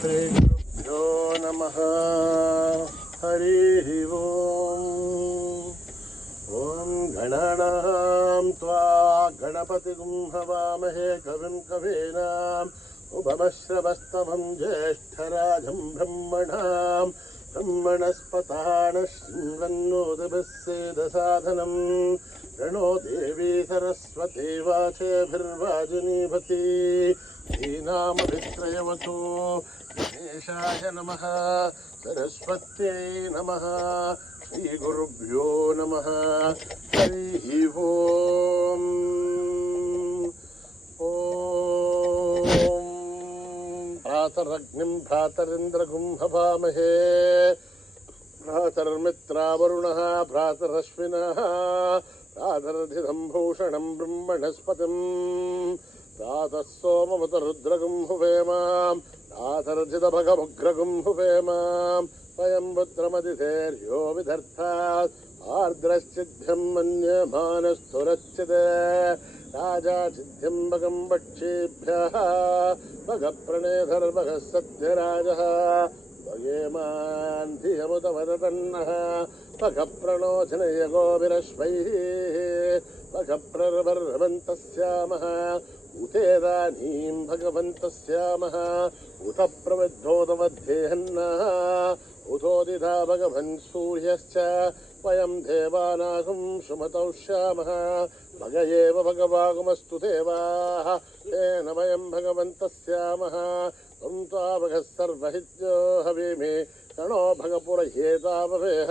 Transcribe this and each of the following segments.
श्रीगुरुभ्यो नमः। हरिः ओम्। ॐ गणानां त्वा गणपतिं हवामहे कविं कवीनाम् उपमश्रवस्तमं ज्येष्ठराजं ब्रह्मणस्पतान शृण्वन्नोतिभिस्सेदसाधनं प्रणो देवी सरस्वती वाचेभिर्वाजिनीभति श्रीनामभित्रयवतु गणेशाय नमः। सरस्वत्यै नमः। श्रीगुरुभ्यो नमः। हरिः ओम्। भ्रातरग्निं भ्रातरिन्द्रगुं हवामहे भ्रातर्मित्रावरुणः भ्रातरश्विनः भ्रातरधितं भूषणं ब्रह्मणस्पतिं भ्रातः सोमवतरुद्रगुं हुवेम भ्रातरधितभगमुग्रगुं हुवेम वयं पुत्रमतिथेर्यो विधर्तात् आर्द्रश्चिद्भ्यं मन्यमानस्तुरच्चिदे राजा सिद्धिं भगं वक्षेभ्यः भगप्रणेधर्भगः सत्यराजः भगेमान् धियमुतवदतन्नः भगप्रणोचनयगोभिरश्वैः भगप्रर्भर्भवन्तस्यामः उतेदानीं भगवन्तस्यामः उत प्रविद्धोदवध्येहन्नः उतोदिता भगवन् सूर्यश्च वयं देवानागं सुमतौष्यामः भग एव भगवागमस्तु देवाः तेन वयं भगवन्तस्यामः त्वं त्वाभगः सर्वहित्यो हविमे तणो भगपुरह्येताववेह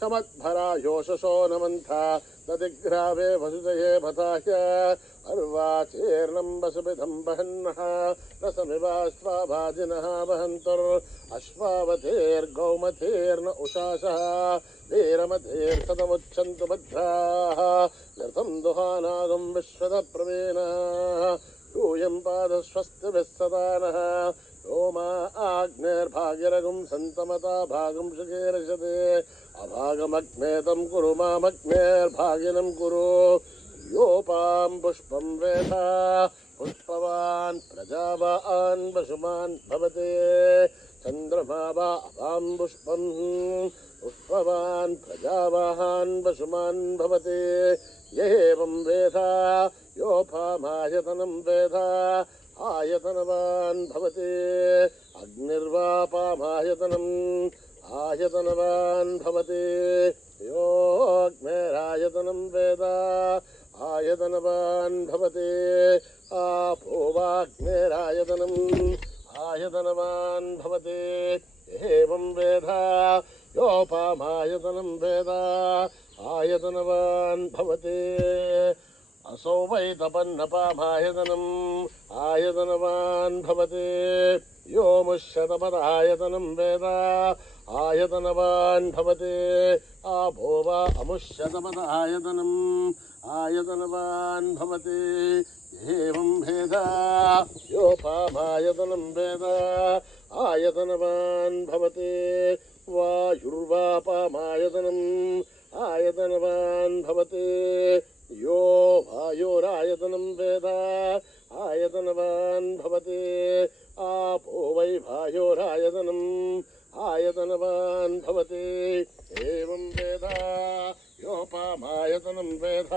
शमद्भरा योषसो नमन्था ददिग्रावे वसुदये भताह्य अर्वाचेर्नं वसुभिधं वहन्नः रसमिवास्त्वाभाजिनः वहन्तुर्अश्वावतेर्गौमतेर्न उषासः वीरमतेर्सदमुच्छन्तु भद्राः व्यर्थं दुहानागं विश्वदप्रवीणाः यूयं पादस्वस्तिभिः सदा नः योमा आग्नेर्भाग्यरगुं सन्तमता भागं शुकेर्षते अभागमग्नेतं कुरु मामग्नेर्भागिनं कुरु योपां पुष्पं वेद पुष्पवान् प्रजावान् वसुमान् भवते चन्द्रमा वा अपां पुष्पं पुष्पवान् प्रजावान् वसुमान् भवते य एवं वेद योपामायतनं वेद आयतनवान् भवते अग्निर्वापामायतनम् आयतनवान् भवते योऽग्नेरायतनं वेद आयतनवान् भवते आपो वाग्नेरायतनम् आयतनवान् भवते एवं वेद योपामायतनं वेद आयतनवान् भवते असौ वै तपन्नपामायतनम् आयतनवान् भवते यो मुष्यतपदायतनं वेद आयतनवान् भवते आपो वा अमुष्यतपदायतनम् आयतनवान् भवते एवं वेद योपामायतनं वेद आयतनवान् भवते वायुर्वापामायतनम् आयतनवान् भवते यो वायोरायतनं वेद आयतनवान् भवते आपो वै वायोरायतनम् आयतनवान् भवते एवं वेद योपामायतनं वेद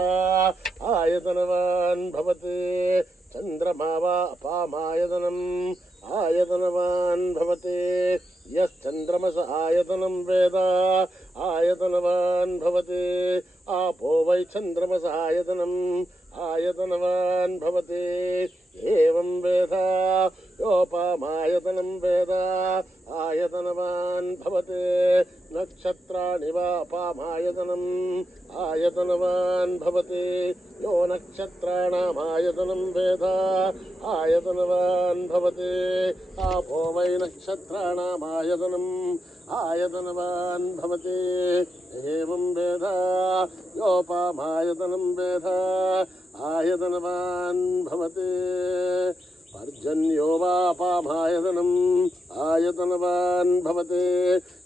आयतनवान् भवते चन्द्रमा वा अपामायतनम् आयतनवान् भवते यश्चन्द्रमस आयतनं वेद आयतनवान् भवते आपो वै चन्द्रमस आयतनम् आयतनवान् भवते एवं वेद योपामायतनं वेद आयतनवान् भवते नक्षत्राणि वा अपामायतनम् आयतनवान् भवते यो नक्षत्राणामायतनं वेद आयतनवान् भवते आपो वै नक्षत्राणामायतनम् आयतनवान् भवते एवं वेद योपामायतनं वेद आयतनवान् भवते पर्जन्यो वापामायतनम् आयतनवान् भवते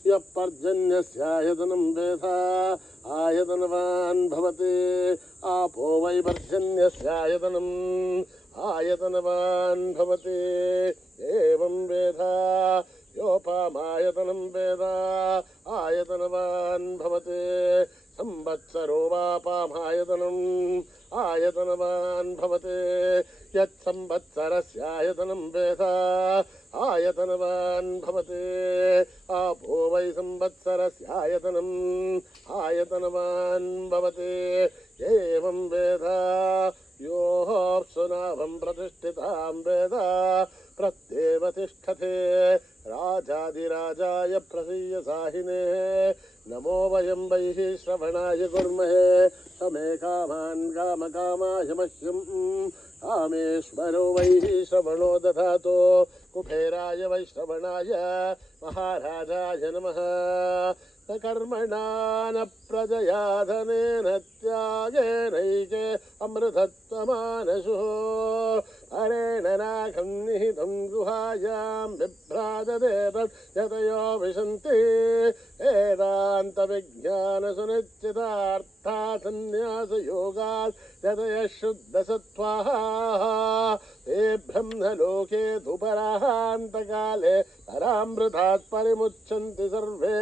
यः पर्जन्यस्यायतनं वेद आयतनवान् भवते आपो वै पर्जन्यस्यायतनम् आयतनवान् भवते। यत्संवत्सरस्यायतनं वेद आयतनवान् भवते आपो वै संवत्सरस्यायतनम् आयतनवान् भवते एवं वेद योऽप्सुनाभं प्रतिष्ठितां वेद प्रत्येव तिष्ठते राजाधिराजाय प्रसीयसाहिने नमो वयं वैः श्रवणाय कुर्महे समे कामान् कामकामाय मह्यं कामेश्वरो वैः श्रवणो दधातो कुबेराय वै श्रवणाय महाराजाय नमः न कर्मणा न प्रजया धनेन त्यागेनैके अमृतत्वमानसुः हरेण नागं निहितं गुहायां बिभ्राजते तत् यतयो विशन्ति वेदान्तविज्ञानसुनिश्चितार्था सन्न्यासयोगात् यतयः शुद्धसत्त्वाः ते ब्रह्मलोके धुपराहान्तकाले परामृतात् परिमुच्यन्ति सर्वे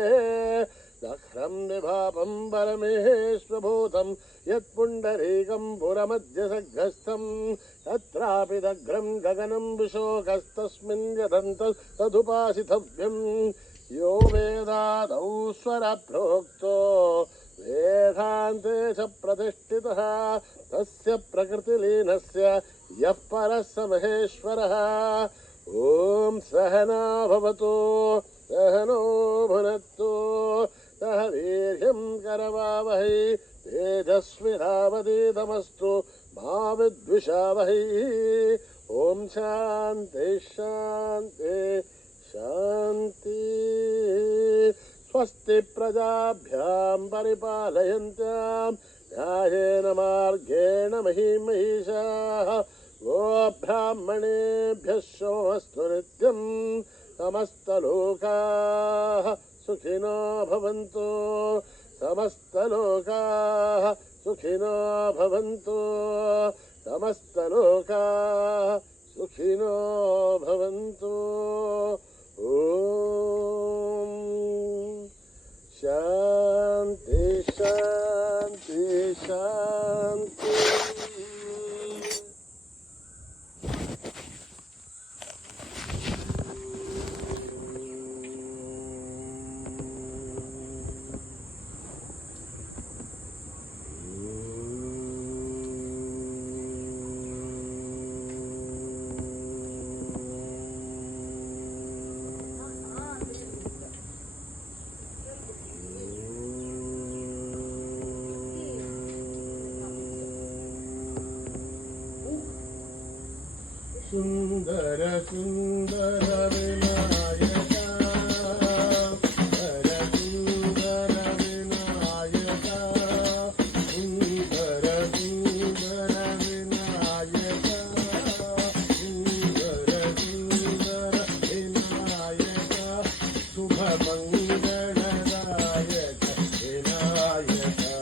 दह्रं विभापं परमेश्वभूतं यत्पुण्डरीकं पुरमध्यसग्रस्थं तत्रापि दग्रं गगनं विशोकस्तस्मिन् यदन्तः तदुपासितव्यं यो वेदादौ स्वरप्रोक्तो वेदान्ते च प्रतिष्ठितः तस्य प्रकृतिलीनस्य यः परः स महेश्वरः ॐ सहना भवतु सहनो भुनक्तु सह वीर्यं करवावहै तेजस्विनावधीतमस्तु मा विद्विषावहै ॐ शान्ति शान्ति शान्ति स्वस्ति प्रजाभ्यां परिपालयन्त्यां न्यायेन मार्गेण महीं महिषाः गोब्राह्मणेभ्यः सोमस्तु नित्यं समस्तलोकाः सुखिनो भवन्तु समस्तलोकाः सुखिनो भवन्तु समस्तलोकाः सुखिनो भवन्तु ॐ शान्ति शान्ति शान्ति सुंदर सुंदर विनायका सुंदर विनायका सुंदर सुंदर विनायका सुंदर सुंदर विनायका शुभ मंगलदायक विनायका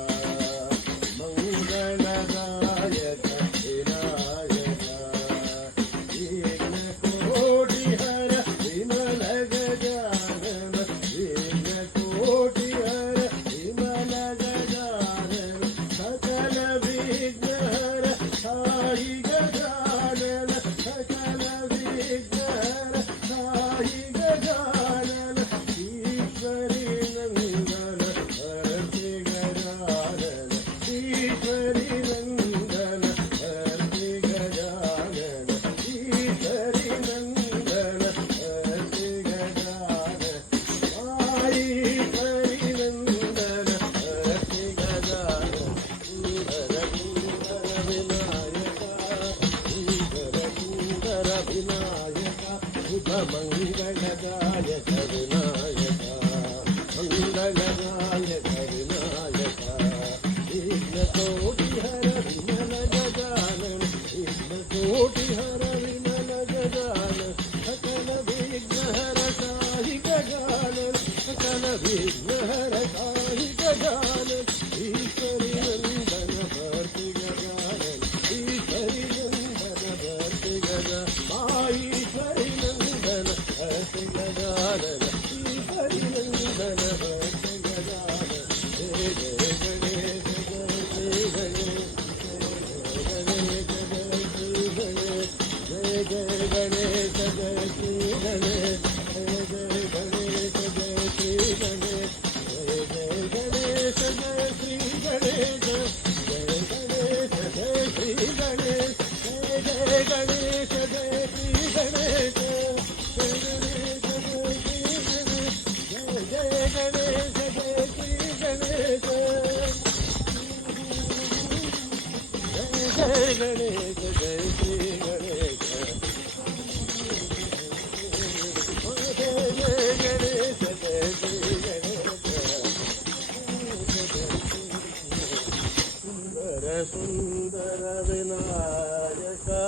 मंगलदायक विनायका मंगलदायक विनायका मंगलदायक विनायका कोटि हर विमल गजानन कोटि हर विमल गजानन सकल विघ्न हर साहि गजानन सकल विघ्न हर साहि गजानन ईश्वरी नंदन भर्ति गजानन ईश्वरी नंदन भर्ति गजा ईश्वरी नंदन जय गणेश जय श्री गणेश जय जय गणेश जय श्री गणेश जय जय गणेश जय श्री गणेश जय गणेश जय श्री गणेश जय जय गणेश जय श्री गणेश जय गणेश जय गणेश जय श्री गणेश जय गणेश जय श्री गणेश जय गणेश जय श्री गणेश सुंदर सुंदर विनायका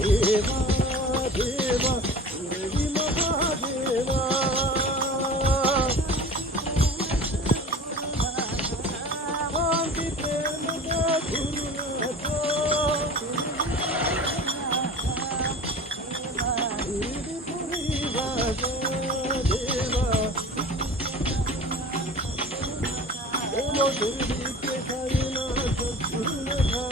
देवा देवा शिरडी महादेवा शांती प्रेम धुरुनाथ शिरडी पुरी वाजा देवा बोलो शिरडी के साईनाथ गुरुनाथ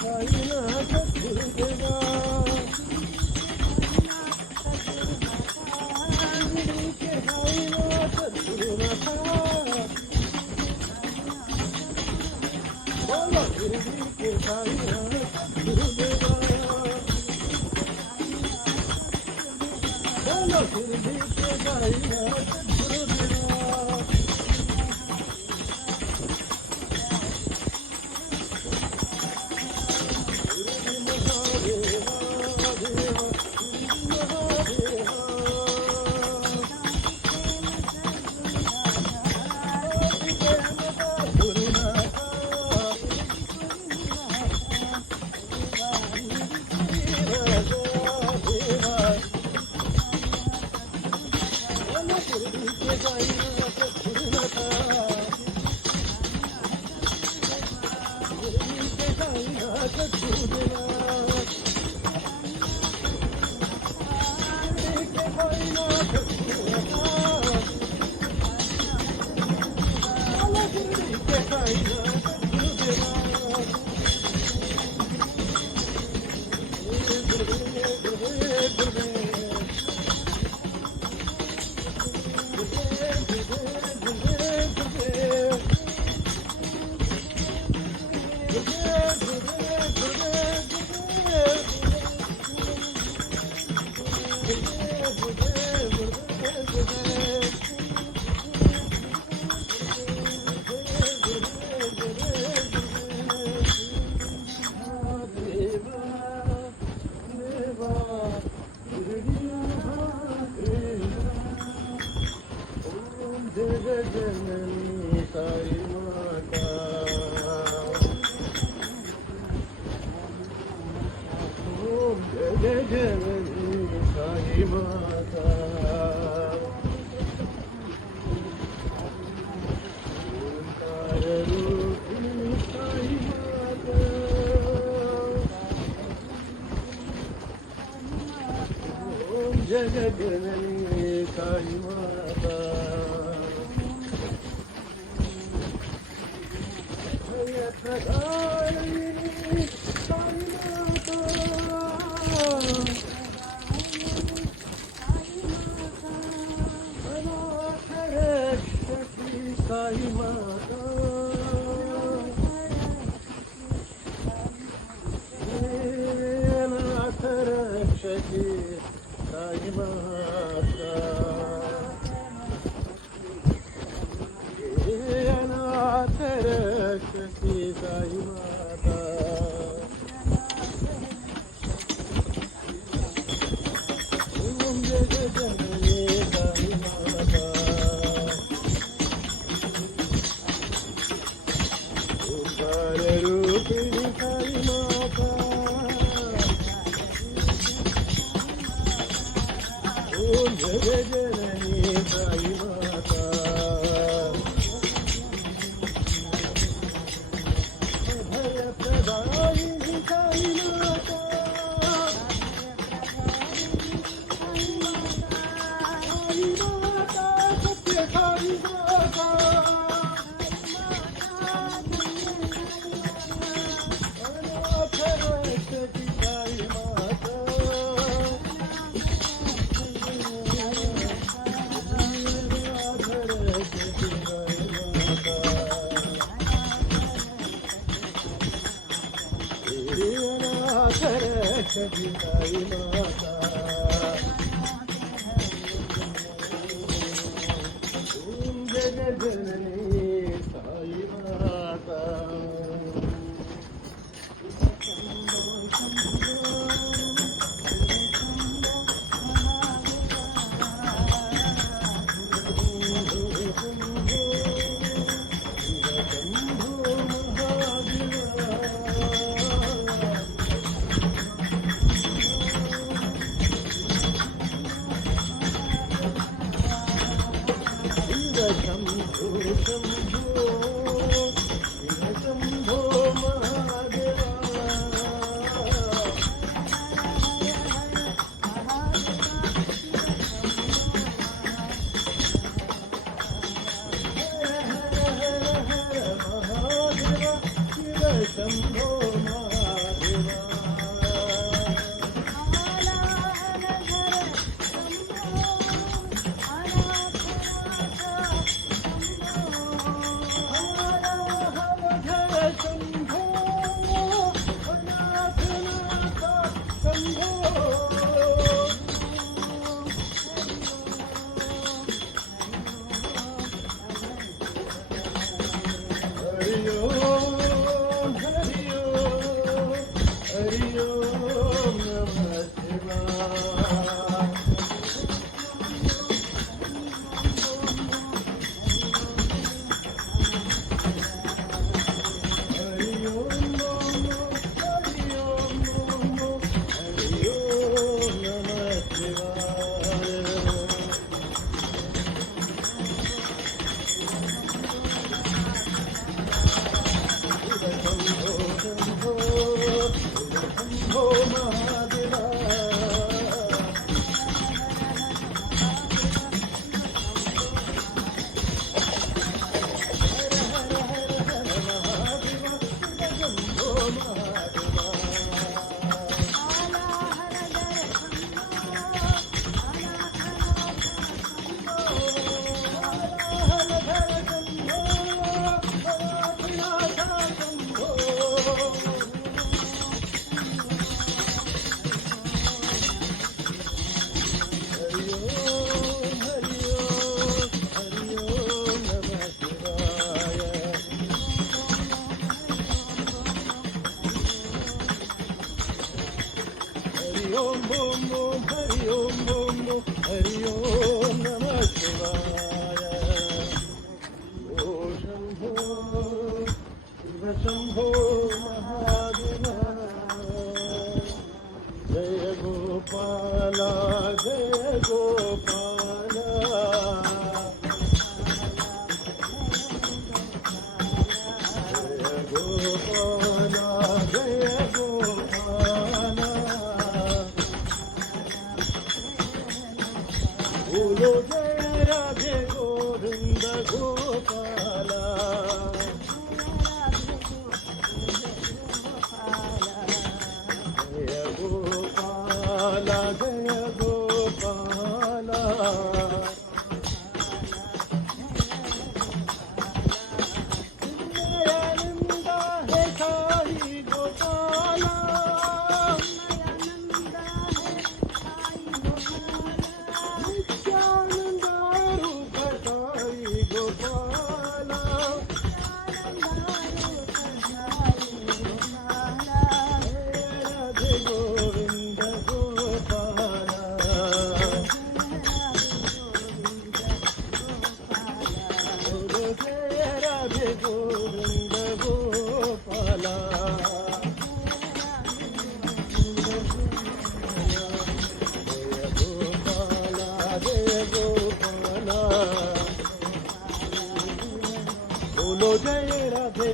साईनाथ गुरुदेवा शिरडी के साईनाथ गुरुनाथ बोलो शिरडी के साईनाथ गुरुदेवा बोलो शिरडी के साईनाथ गुरुदेवा जननी साई माता ओम जय जननी साई माता ओंकार रूपिणी साई माता ओम जय जननी साई माता Sayi Mata, Sayi Mata, जगजननी Sai माता भयप्रदायिनी साई माता साई माता सत्य साई माता अनाथ रक्षति साई माता रक्षति साई माता ॐ जगज्जननी साई माता Shambho Mahadeva Shambho Mahadeva Om Om Om Hari Om Om Om Hari Om Namah Shivaya O Shambho Shiva Shambho Mahadeva Jaya Gopala Jaya Gopala Jaya Gopala Jaya Gopala बोलो जय राधे गोविंद गोपाला जय गोपाला जय गोपाला नंदा है साई गोपाला Gopal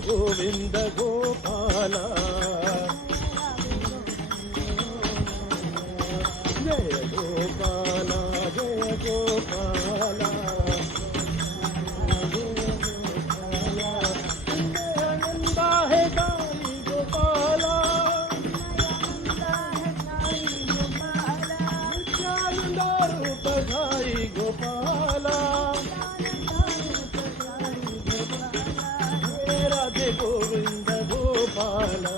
गोविंद गोपाला जय गोपाला जय गोपाला आनंद आहे गाई गोपाला आनंद रूप घाई गोपाला राधे गोविंद गोपाला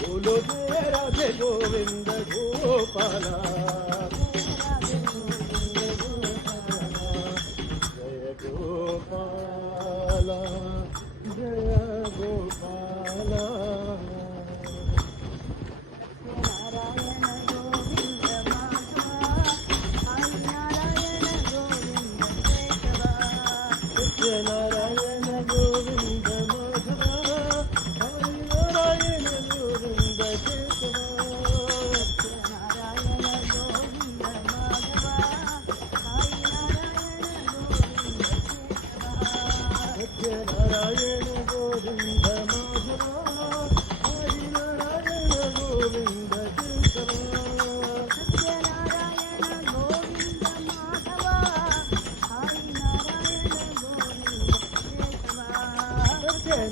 बोलो जय राधे गोविंद गोपाला जय गोपाला जय गोपाला नारायण गोविंद माधवा हरि नारायण गोविंद केशवा नारायण गोविंद माधवा हरि नारायण गोविंद केशवा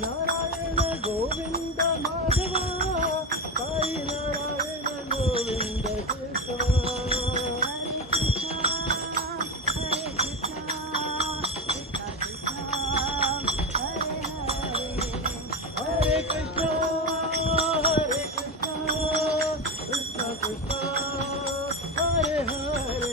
नारायण गोविंद माधवा साई नारायण गोविंद केशवा हरे कृष्णा हरे कृष्णा कृष्णा कृष्णा हरे हरे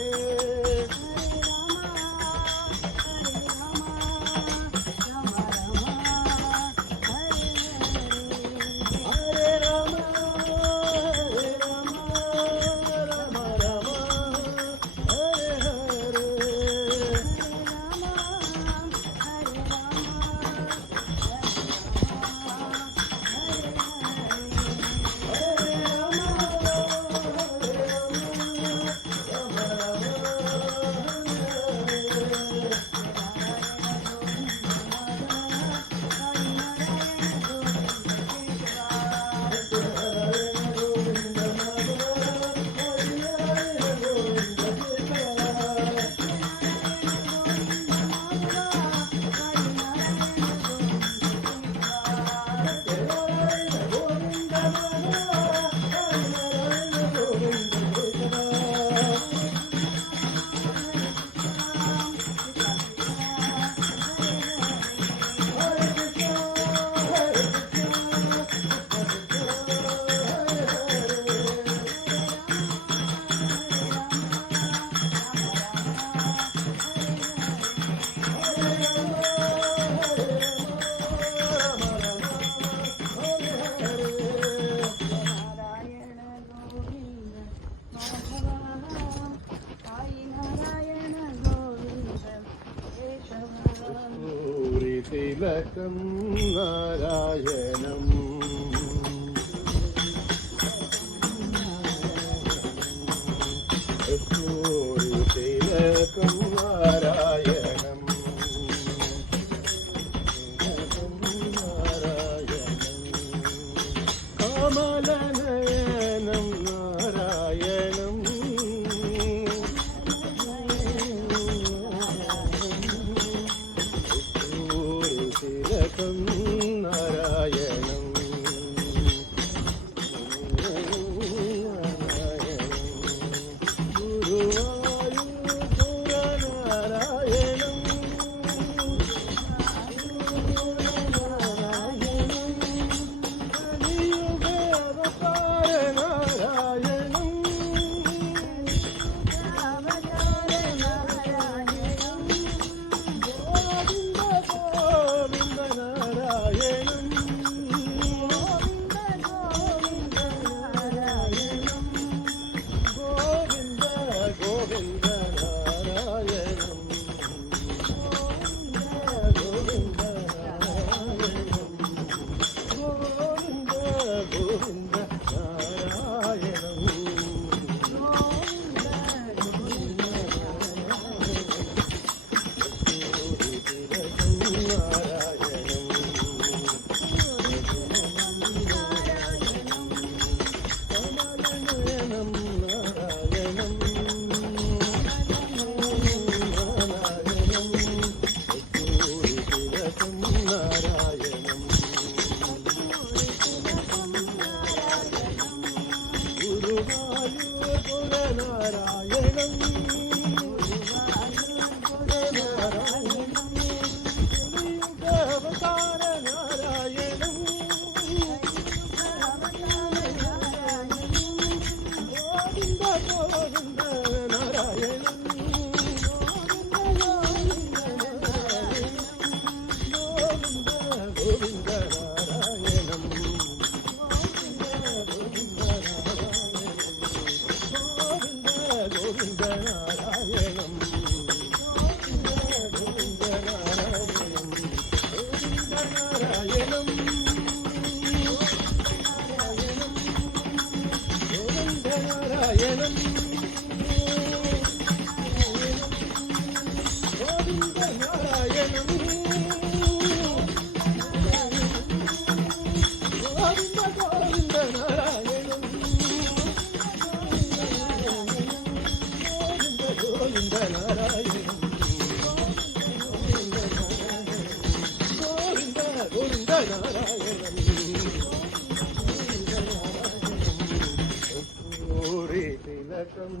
तिलकं नारायणम् तिलकं नारायणम् कमलनयनं नारायणम् तिलकं नारायणम् नारायणं गोविन्द नारायणं गोविन्द नारायणं गोविन्द नारायणं गोविन्द नारायणं पूरे तिलकं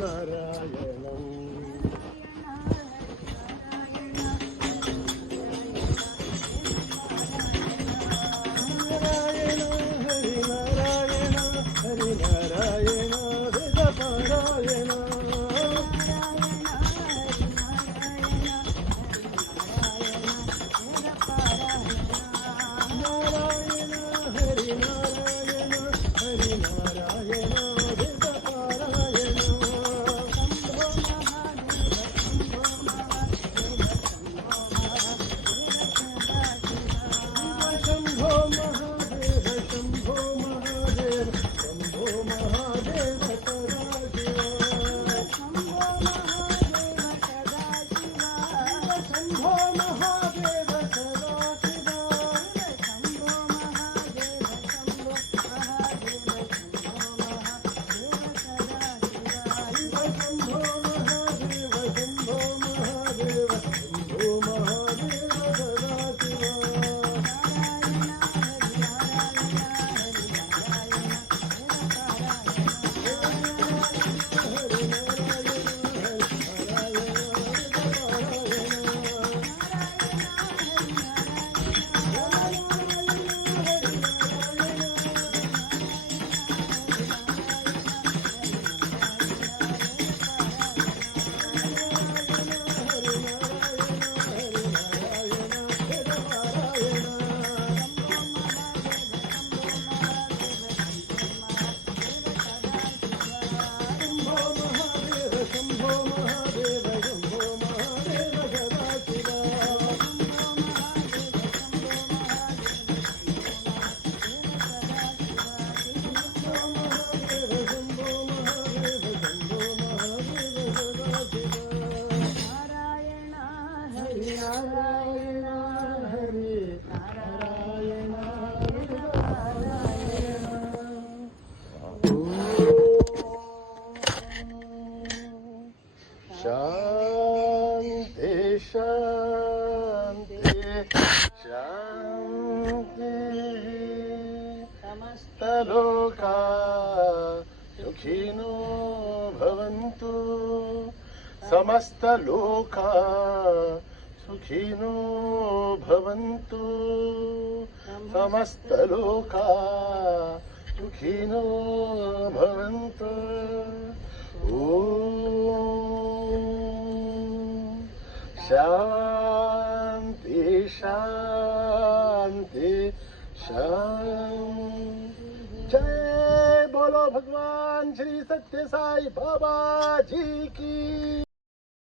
नारायणं नारायण हरि नारायण हरि नारायण वेद पारायण नारायण हरि नारायण हरि नारायण वेद पारायण शंभो महादेव शंभो महादेव शंभो महादेव सदा शिव शंभो महादेव सदा शिव शंभो महादेव शंभो महादेव शंभो महादेव सदा शिव हरि शंभो महादेव शंभो महादेव सदा शिव महादेव शंभो महादेव शंभो महादेव सदा शिव हरि नारायण हरि नारायण शांति शांति शांति समस्तलोका सुखिनो भवन्तु समस्तलोका सुखिनो भवन्तु समस्तलोका सुखिनो भवन्तु शांति शांति शांति जय बोलो भगवान श्री सत्य साई बाबा जी की।